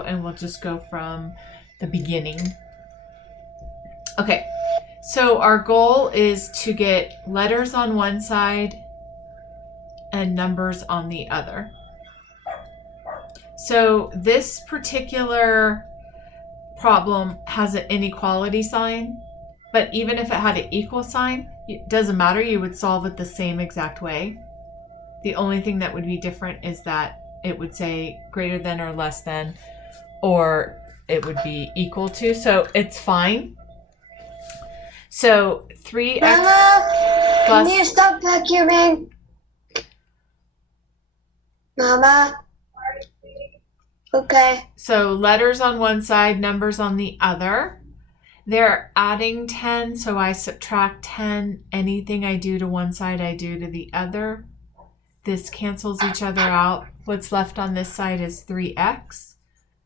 And we'll just go from the beginning. Okay, so our goal is to get letters on one side and numbers on the other. So this particular problem has an inequality sign, but even if it had an equal sign, it doesn't matter, you would solve it the same exact way. The only thing that would be different is that it would say greater than or less than, or it would be equal to, so it's fine. So 3x Mama, plus... can you stop vacuuming? Mama? Okay. So letters on one side, numbers on the other. They're adding 10, so I subtract 10. Anything I do to one side, I do to the other. This cancels each other out. What's left on this side is 3x.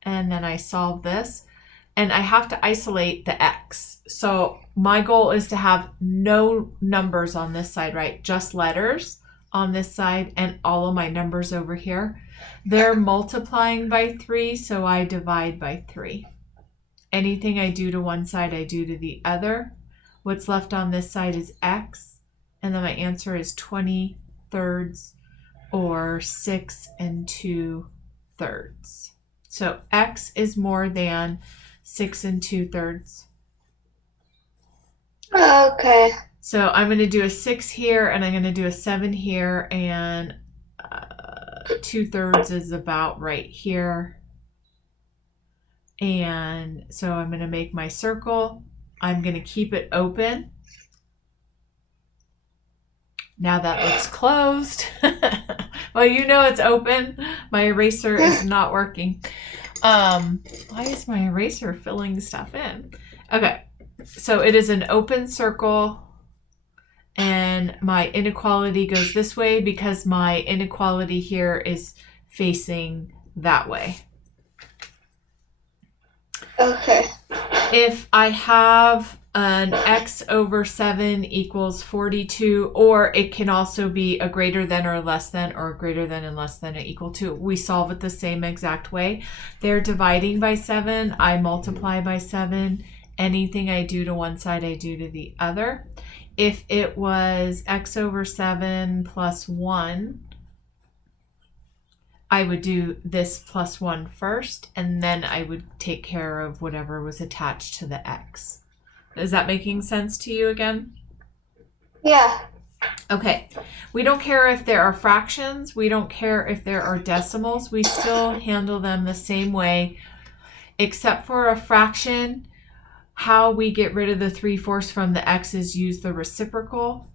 And then I solve this. And I have to isolate the x. So my goal is to have no numbers on this side, right? Just letters on this side and all of my numbers over here. They're multiplying by 3, so I divide by 3. Anything I do to one side, I do to the other. What's left on this side is x. And then my answer is 20/3 or 6 2/3. So x is more than 6 2/3. Okay. So I'm going to do a 6 here, and I'm going to do a 7 here, and 2/3 is about right here. And so I'm going to make my circle. I'm going to keep it open. Now that looks closed. Well, you know it's open. My eraser is not working. Why is my eraser filling stuff in? Okay, so it is an open circle, and my inequality goes this way because my inequality here is facing that way. Okay. If I have an x over 7 equals 42, or it can also be a greater than or less than, or a greater than and less than or equal to, we solve it the same exact way. They're dividing by 7, I multiply by 7. Anything I do to one side, I do to the other. If it was x over 7 plus 1, I would do this plus 1 first, and then I would take care of whatever was attached to the x. Is that making sense to you again? Yeah. Okay. We don't care if there are fractions. We don't care if there are decimals. We still handle them the same way, except for a fraction. How we get rid of the 3/4 from the x is use the reciprocal.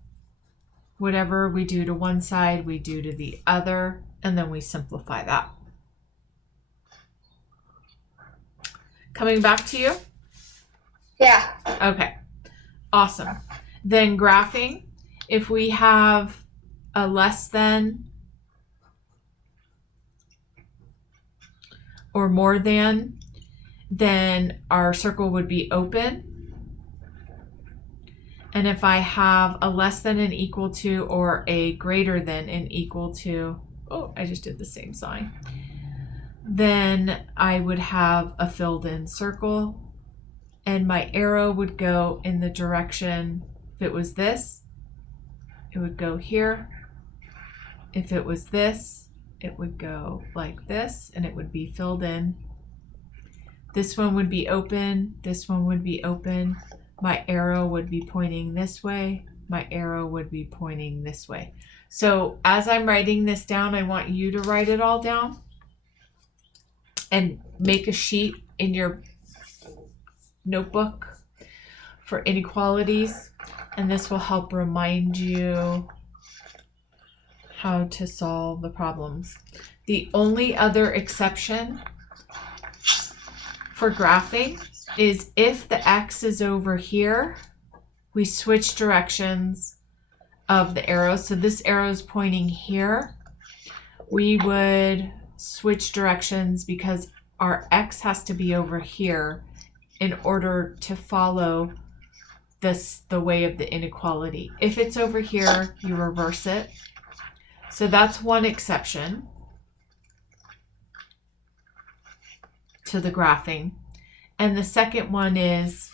Whatever we do to one side, we do to the other, and then we simplify that. Coming back to you? Yeah. Okay, awesome. Then graphing, if we have a less than or more than, then our circle would be open. And if I have a less than and equal to, or a greater than and equal to, oh, I just did the same sign, then I would have a filled in circle. And my arrow would go in the direction, if it was this, it would go here. If it was this, it would go like this, and it would be filled in. This one would be open, this one would be open. My arrow would be pointing this way, my arrow would be pointing this way. So as I'm writing this down, I want you to write it all down and make a sheet in your notebook for inequalities, and this will help remind you how to solve the problems. The only other exception for graphing is if the x is over here, we switch directions of the arrow. So this arrow is pointing here. We would switch directions because our x has to be over here in order to follow the way of the inequality. If it's over here, you reverse it. So that's one exception to the graphing. And the second one is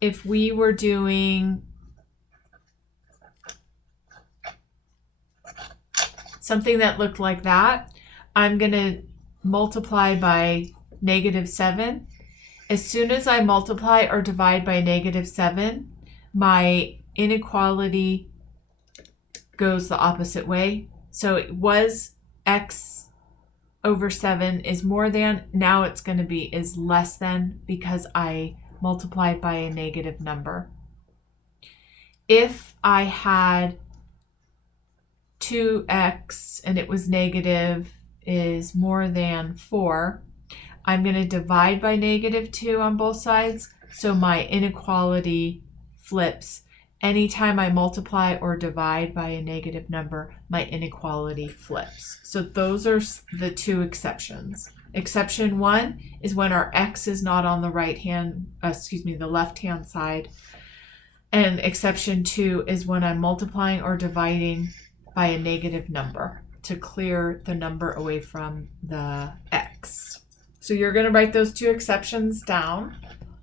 if we were doing something that looked like that, I'm going to multiply by -7. As soon as I multiply or divide by -7, my inequality goes the opposite way. So it was x over 7 is more than, now it's going to be is less than because I multiplied by a negative number. If I had 2x and it was negative is more than 4, I'm going to divide by -2 on both sides, so my inequality flips. Anytime I multiply or divide by a negative number, my inequality flips. So those are the two exceptions. Exception 1 is when our x is not on the the left-hand side. And exception 2 is when I'm multiplying or dividing by a negative number to clear the number away from the x. So you're going to write those two exceptions down.